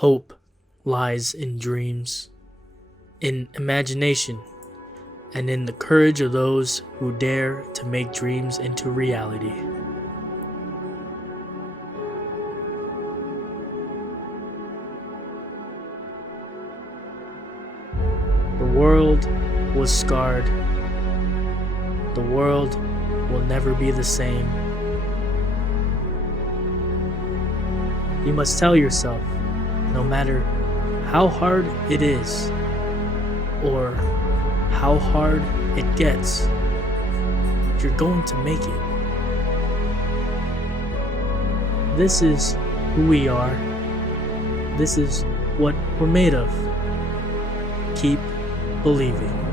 Hope lies in dreams, in imagination, and in the courage of those who dare to make dreams into reality. The world was scarred. The world will never be the same. You must tell yourself, no matter how hard it is, or how hard it gets, you're going to make it. This is who we are. This is what we're made of. Keep believing.